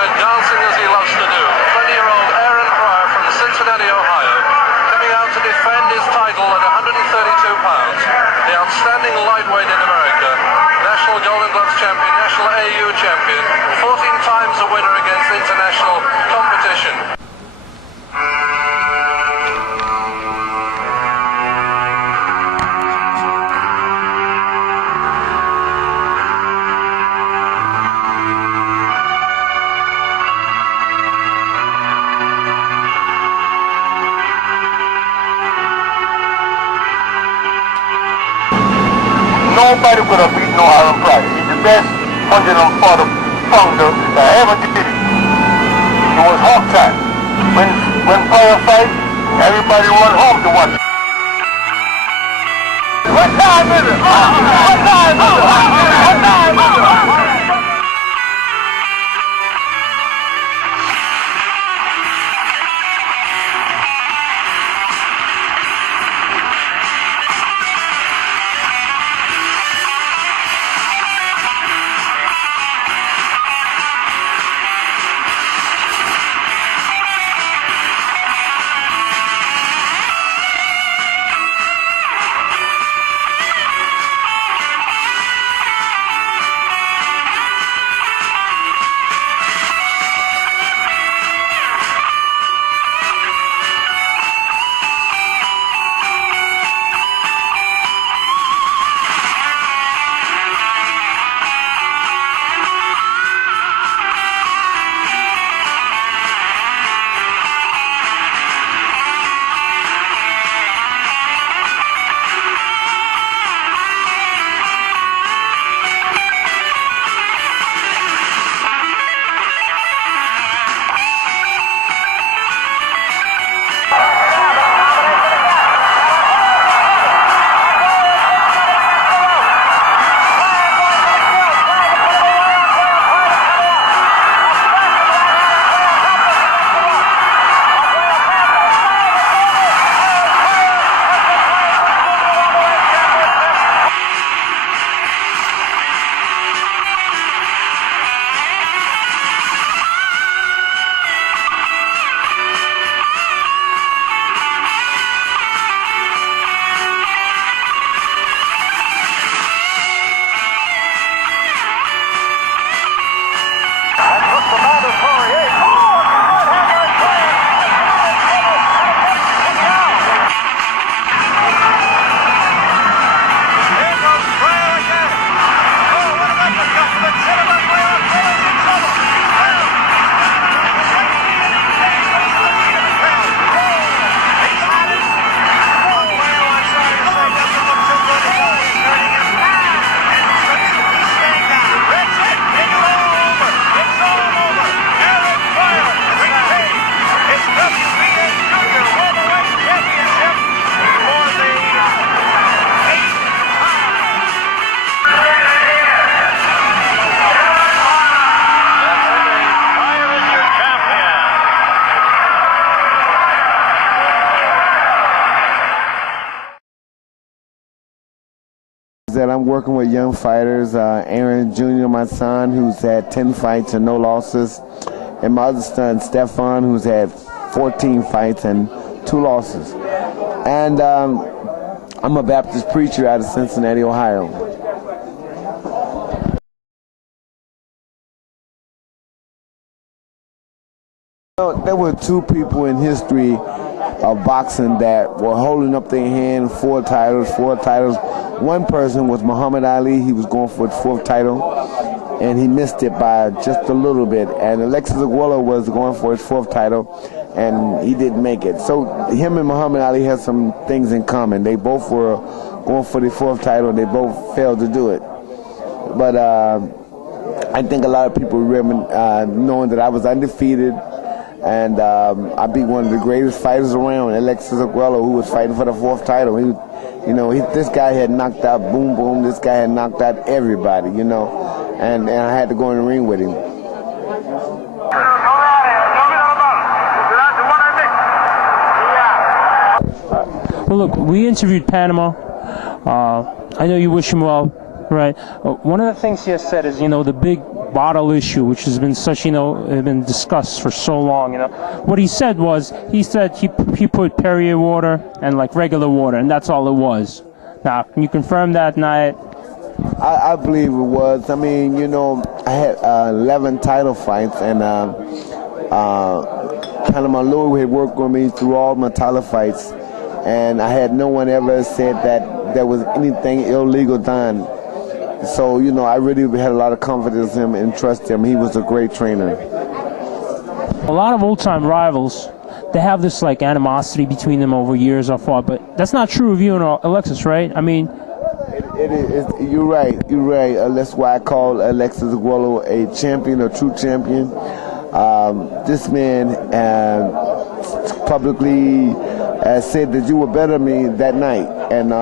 Dancing as he loves to do, 20-year-old Pryor from Cincinnati, Ohio, coming out to defend his title at 132 pounds, the outstanding lightweight in America, national Golden Gloves champion, national AU champion, 14 times a winner against international competition. Nobody could have beaten Pryor. He's the best 140 pounder that ever did it. It was hog time. When Pryor fight, everybody went home to watch it. What time is it? What time is it? What time is it? That I'm working with young fighters, Aaron Jr., my son, who's had 10 fights and no losses, and my other son, Stefan, who's had 14 fights and 2 losses. And I'm a Baptist preacher out of Cincinnati, Ohio. There were 2 people in history of boxing that were holding up their hand, 4 titles. One person was Muhammad Ali. He was going for his 4th title, and he missed it by just a little bit. And Alexis Aguilar was going for his 4th title, and he didn't make it. So him and Muhammad Ali had some things in common. They both were going for the 4th title, and they both failed to do it. But I think a lot of people remember knowing that I was undefeated, and I beat one of the greatest fighters around, Alexis Aguilar, who was fighting for the 4th title. This guy had knocked out Boom Boom. This guy had knocked out everybody, and I had to go in the ring with him. Well, look, we interviewed Panama. I know you wish him well. Right. One of the things he has said is, the big bottle issue, which has been such, been discussed for so long. What he said was, he put Perrier water and like regular water, and that's all it was. Now, can you confirm that night? I believe it was. I mean, I had 11 title fights, and Panama Lewis had worked with me through all my title fights, and I had no one ever said that there was anything illegal done. So, I really had a lot of confidence in him and trust him. He was a great trainer. A lot of old-time rivals, they have this like animosity between them over years or fought, but that's not true of you and Alexis, right? I mean, it is. You're right. That's why I call Alexis Aguero a champion, a true champion. This man publicly said that you were better than me that night, and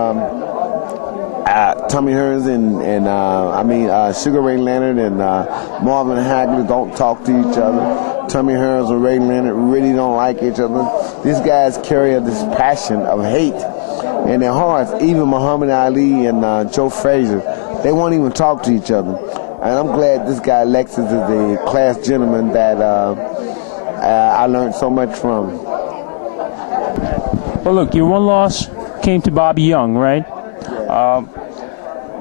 Tommy Hearns and Sugar Ray Leonard and Marvin Hagler don't talk to each other. Tommy Hearns and Ray Leonard really don't like each other. These guys carry this passion of hate in their hearts. Even Muhammad Ali and Joe Frazier, they won't even talk to each other. And I'm glad this guy Alexis is the class gentleman that I learned so much from. Well, look, your one loss came to Bobby Young, right?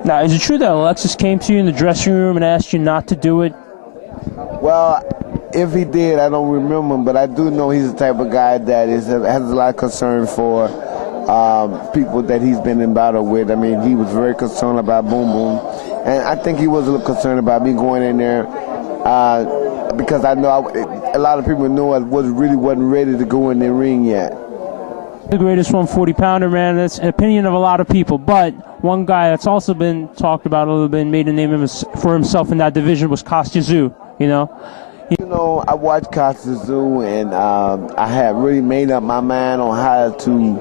Now, is it true that Alexis came to you in the dressing room and asked you not to do it? Well, if he did, I don't remember, but I do know he's the type of guy that has a lot of concern for people that he's been in battle with. I mean, he was very concerned about Boom Boom, and I think he was a little concerned about me going in there because I know a lot of people know I wasn't ready to go in the ring yet. The greatest 140-pounder, man. That's an opinion of a lot of people. But one guy that's also been talked about a little bit and made a name for himself in that division was Kostya Tszyu, I watched Kostya Tszyu, and I had really made up my mind on how to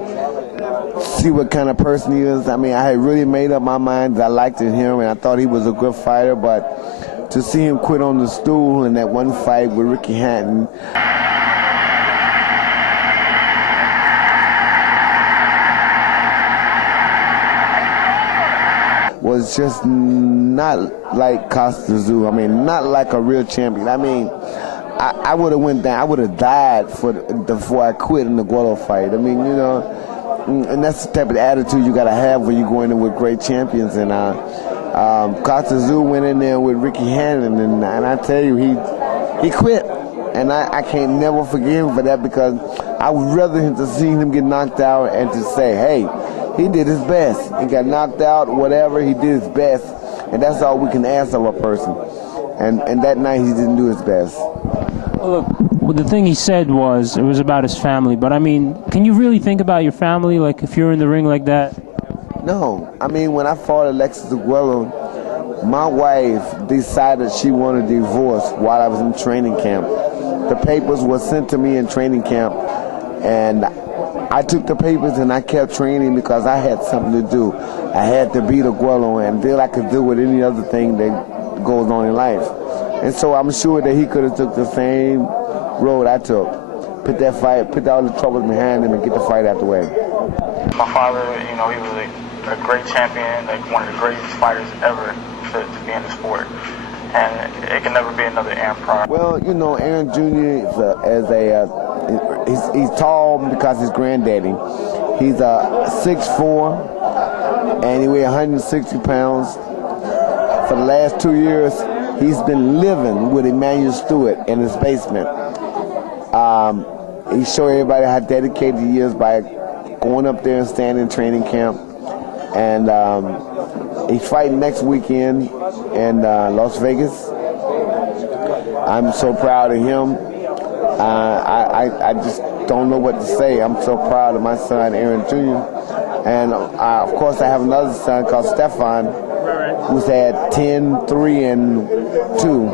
see what kind of person he is. I mean, I had really made up my mind that I liked him, and I thought he was a good fighter. But to see him quit on the stool in that one fight with Ricky Hatton, was just not like Kostya Tszyu. I mean, not like a real champion. I mean, I would have went down. I would have died before I quit in the Guado fight. I mean, and that's the type of attitude you got to have when you go in there with great champions. And Kostya Tszyu went in there with Ricky Hatton, and I tell you, he quit. And I can't never forgive him for that, because I would rather him to see him get knocked out and to say, hey, he did his best. He got knocked out, whatever, he did his best. And that's all we can ask of a person. And that night he didn't do his best. Well, look, the thing he said was it was about his family. But, I mean, can you really think about your family, like, if you're in the ring like that? No. I mean, when I fought Alexis Aguero, my wife decided she wanted a divorce while I was in training camp. The papers were sent to me in training camp, and I took the papers and I kept training because I had something to do. I had to beat Aguero and feel I could do with any other thing that goes on in life. And so I'm sure that he could have took the same road I took. Put all the troubles behind him and get the fight out the way. My father, he was a great champion, like one of the greatest fighters ever to be in the sport. And it can never be another Aaron Pryor. Well, Aaron Jr. he's tall because his granddaddy. He's 6'4", and he weighs 160 pounds. For the last 2 years, he's been living with Emmanuel Stewart in his basement. He showed everybody how dedicated he is by going up there and standing in training camp. And he's fighting next weekend in Las Vegas. I'm so proud of him. I just don't know what to say. I'm so proud of my son, Aaron Jr. And, of course, I have another son called Stefan, who's had 10, 3, and 2.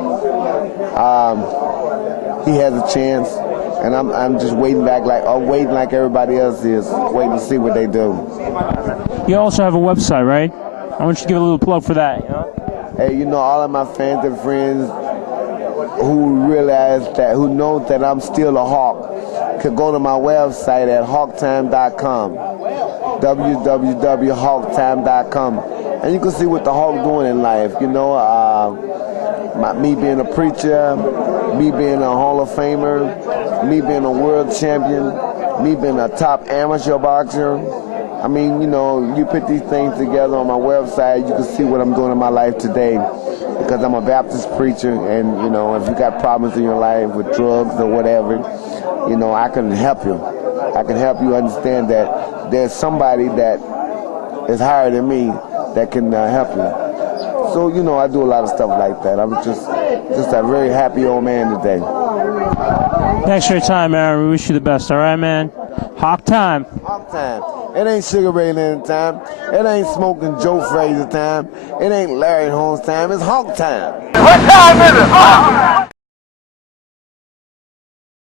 He has a chance, and I'm just waiting like everybody else is, waiting to see what they do. You also have a website, right? I want you to give a little plug for that. Hey, all of my fans and friends who know that I'm still a Hawk could go to my website at hawktime.com, www.hawktime.com, and you can see what the Hawk doing in life. You know, me being a preacher, me being a Hall of Famer, me being a world champion, me being a top amateur boxer. I mean, you know, you put these things together on my website, you can see what I'm doing in my life today, because I'm a Baptist preacher, and, you know, if you got problems in your life with drugs or whatever, you know, I can help you. I can help you understand that there's somebody that is higher than me that can help you. So, you know, I do a lot of stuff like that. I'm just a very happy old man today. Thanks for your time, Aaron. We wish you the best. All right, man? Hawk time. Hawk time. It ain't Sugar Ray Leonard time. It ain't Smoking Joe Frazier time. It ain't Larry Holmes time. It's Hawk time. What time is it?